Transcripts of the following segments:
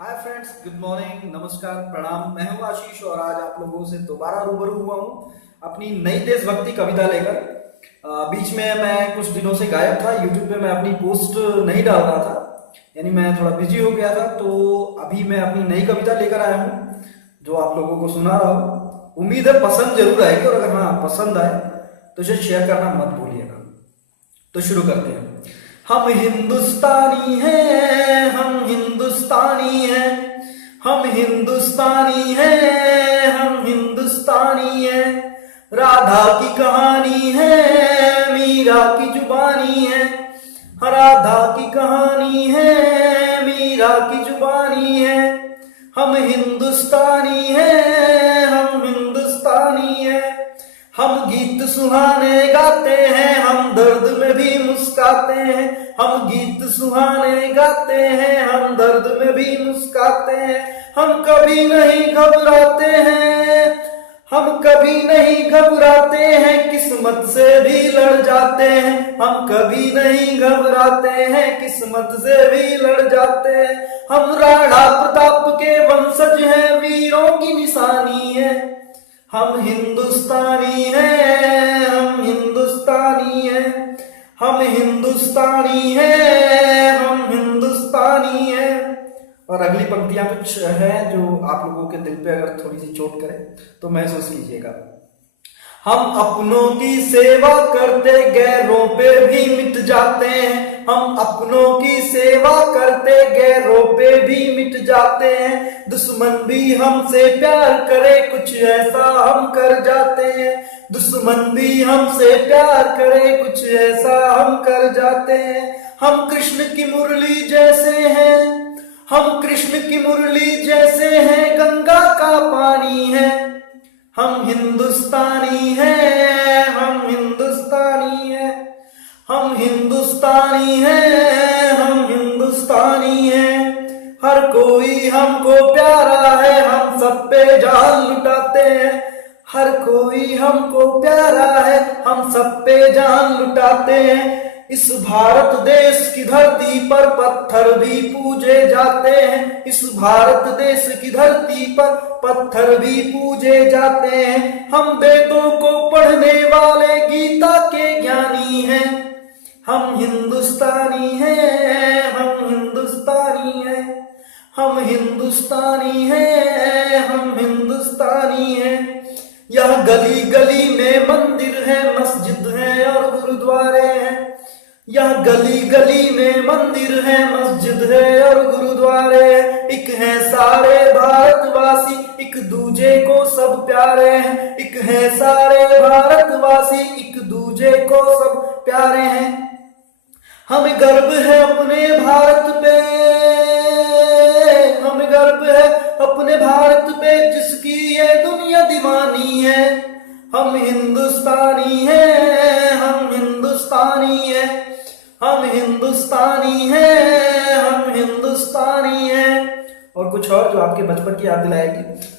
Hi friends, good morning, नमस्कार, प्रणाम। मैं हूं आशीष और आज आप लोगों से दोबारा रूबरू हुआ हूं अपनी नई देशभक्ति कविता लेकर। बीच में मैं कुछ दिनों से गायब था। यूट्यूब पे मैं अपनी पोस्ट नहीं डाल रहा था, यानी मैं थोड़ा बिजी हो गया था। तो अभी मैं अपनी नई कविता लेकर आया हूं जो आप लोगों को सुना रहा हूं। उम्मीद है पसंद जरूर आएगी, और अगर हाँ पसंद आए तो इसे शेयर करना मत भूलिएगा। तो शुरू करते हैं। हम हिंदुस्तानी हैं, हम हिंदुस्तानी हैं, हम हिंदुस्तानी हैं, हम हिंदुस्तानी हैं। राधा की कहानी है, मीरा की जुबानी है। राधा की कहानी है, मीरा की जुबानी है। हम हिंदुस्तानी हैं, हम हिंदुस्तानी हैं। हम गीत सुहाने गाते हैं, हम दर्द में भी मुस्काते हैं। हम गीत सुहाने गाते हैं, हम दर्द में भी मुस्काते हैं। हम कभी नहीं घबराते हैं, हम कभी नहीं घबराते हैं, किस्मत से भी लड़ जाते हैं। हम कभी नहीं घबराते हैं, किस्मत से भी लड़ जाते हैं। हम राणा प्रताप के वंशज हैं, वीरों की निशानी है। हम हिंदुस्तानी हैं, हम हिंदुस्तानी हैं, हम हिंदुस्तानी हैं, हम हिंदुस्तानी हैं। और अगली पंक्तियां कुछ है जो आप लोगों के दिल पे अगर थोड़ी सी चोट करे तो महसूस कीजिएगा। हम अपनों की सेवा करते गैरों पे भी मिट जाते हैं। हम अपनों की सेवा करते गैरों पे भी मिट जाते हैं। दुश्मन भी हमसे प्यार करे कुछ ऐसा हम कर जाते हैं। दुश्मन भी हमसे प्यार करे कुछ ऐसा हम कर जाते हैं। हम कृष्ण की मुरली जैसे हैं, हम कृष्ण की मुरली जैसे हैं, गंगा का पानी है। हम हिंदुस्तानी हैं, हम हिंदुस्तानी हैं, हम हिंदुस्तानी हैं, हम हिंदुस्तानी हैं। हर कोई हमको प्यारा है, हम सब पे जान लुटाते हैं। हर कोई हमको प्यारा है, हम सब पे जान लुटाते हैं। इस भारत देश की धरती पर पत्थर भी पूजे जाते हैं। इस भारत देश की धरती पर पत्थर भी पूजे जाते हैं। हम वेदों को पढ़ने वाले गीता के ज्ञानी हैं। हम हिंदुस्तानी हैं, हम हिंदुस्तानी हैं, हम हिंदुस्तानी हैं, हम हिंदुस्तानी हैं। यह गली गली में मंदिर है, मस्जिद है और गुरुद्वारे हैं। यह गली गली में मंदिर है, मस्जिद है और गुरुद्वारे हैं। एक है सारे भारतवासी, एक दूजे को सब प्यारे हैं। एक है सारे भारतवासी, एक दूजे को सब प्यारे हैं। हमें गर्व है अपने भारत पे, हमें गर्व है अपने भारत पे, जिसकी ये दुनिया दीवानी है। हम हिंदुस्तानी हैं, हम हिंदुस्तानी हैं, हम हिंदुस्तानी हैं, हम हिंदुस्तानी हैं। और कुछ और जो आपके बचपन की याद दिलाएगी।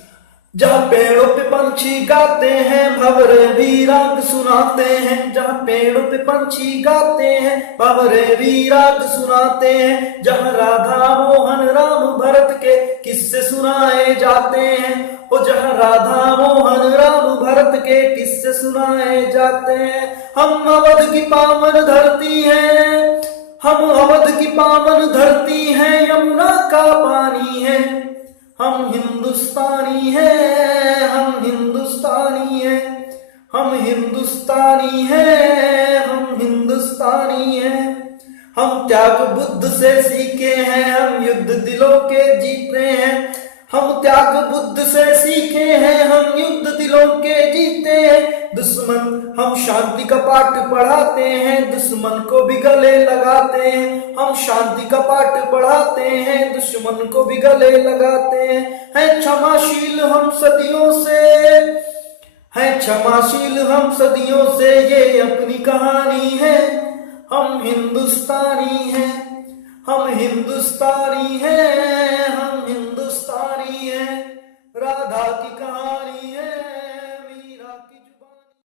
जहाँ पेड़ों पे पंछी गाते हैं, भंवरे भी राग सुनाते हैं। जहाँ पेड़ों पे पंछी गाते हैं, भंवरे भी राग सुनाते हैं। जहाँ राधा मोहन राम भरत के किस्से सुनाए जाते हैं। वो जहाँ राधा मोहन राम भरत के किस्से सुनाए जाते हैं। हम अवध की पावन धरती हैं, हम अवध की पावन धरती हैं, यमुना का पानी है। हम हिंदुस्तानी हैं, हम हिंदुस्तानी हैं, हम हिंदुस्तानी हैं, हम हिंदुस्तानी हैं। हम त्याग बुद्ध से सीखे हैं, हम युद्ध दिलों के जीते हैं। हम त्याग बुद्ध से सीखे हैं, हम युद्ध दिलों के जीते हैं। दुश्मन हम शांति का पाठ पढ़ाते हैं, दुश्मन को भी गले लगाते हैं। हम शांति का पाठ पढ़ाते हैं, दुश्मन को भी गले लगाते हैं। हैं क्षमाशील हम सदियों से, हैं क्षमाशील हम सदियों से, ये अपनी कहानी है। हम हिंदुस्तानी हैं, हम हिंदुस्तानी हैं, हम हिंदुस्तानी हैं। राधा की कहानी है।